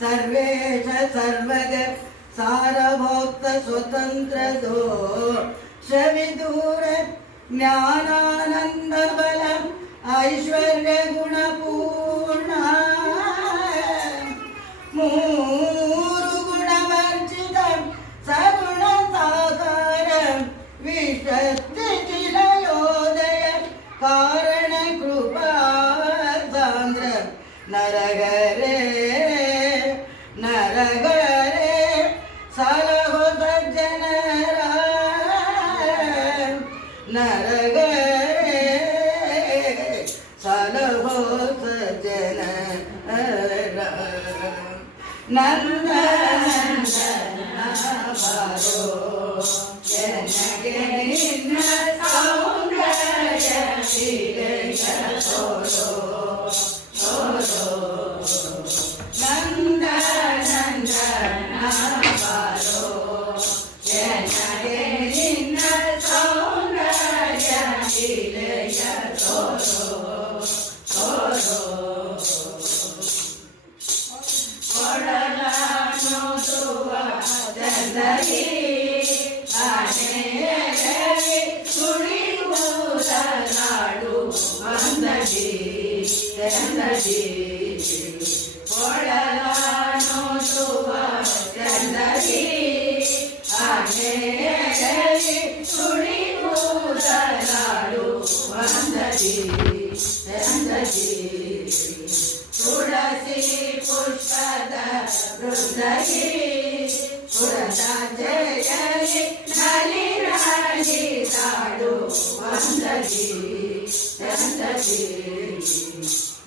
सर्वेश सर्वग सारभोक्त स्वतंत्र दो शविदूर ज्ञानानंद बलम ऐश्वर्य गुणपूर्ण ನಂದ ನಂದನ ಬಾರೋ ತುಳಸಿ ಪುಷ್ಪದ ವೃಂದಗಿರಿ ಪುರದ ಜಯಲಿ ನಲಿರಾಗಿ చేశాడు. వంద దంత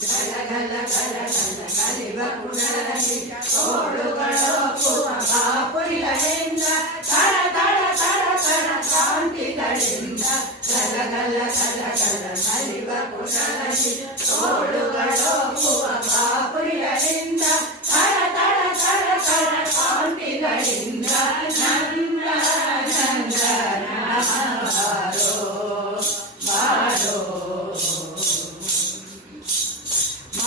గలగల గలగల కలివకుడలి తోడుగలో పురపాపులెంద తడ తడ తడ తడ కాంతిగళెంద గలగల గలగల కలివకుడలి తోడుగలో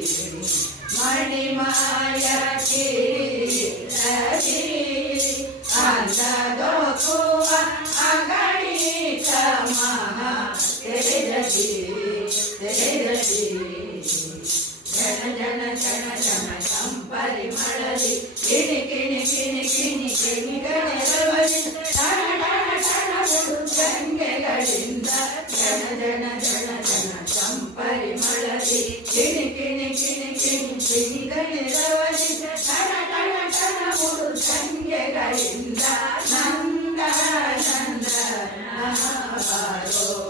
ಜಯ ದೇವ ಮುಕುಟ ಮಣಿಹಾರತಿ ವರದಿ ವರದಿ ಮಣಿಗಿಲ್ಲದ ಗೌರವದಿ ಜಯ ದೇವ ಮುಕುಟ ಮಣಿಹಾರತಿ ವರದಿ ವರದಿ ಮಣಿಮಾಯ ಕಿರೀಟದಿ ಅಂದದೊಕ್ಕುವ ಅಗಣಿತ ಮಹಾ ತೇಜಸಿ ತೇಜಸಿ ಜನ ಜನ ಜನ ಜನ ಸಂಪರಿಮಳದಿ ಕಿಣಿ ಕಿಣಿ ಕಿಣಿ ಕಿಣಿ ಕಿಣಿ ಗಣರವದಿ ಟಣ ಟಣ ಟಣ ಮುಡು ಗಂಗೆಗಳಿಂದ ಜನ ಜನ ಜನ ಜನ ಸಂಪರಿಮಳದಿ ಕಿಣಿ ಕಿಣಿ ಕಿಣಿ ಕಿಣಿ ಕಿಣಿ ಗಣರವದಿ ಟಣ ಟಣ ಟಣ ಮುಡು ಗಂಗೆಗಳಿಂದ ನಂದ ನಂದ ಬಾರೋ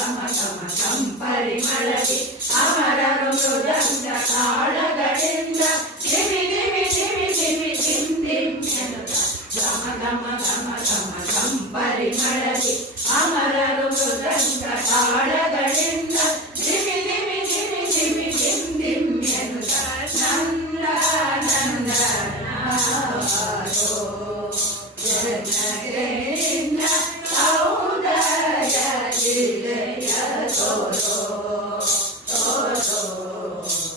కమ కమ సంపరిమళది అమరరు మృదంగ తాళగడింద దిమి దిమి దిమి దిమి దిందిం చెనుత గమ గమ గమ గమ సంపరిమళది అమరరు మృదంగ తాళగడింద దిమి దిమి దిమి దిమి దిందిం చెనుత నంద నంద నాదో. జనగరింద సౌదయ జిల Oh, oh, oh, oh, oh,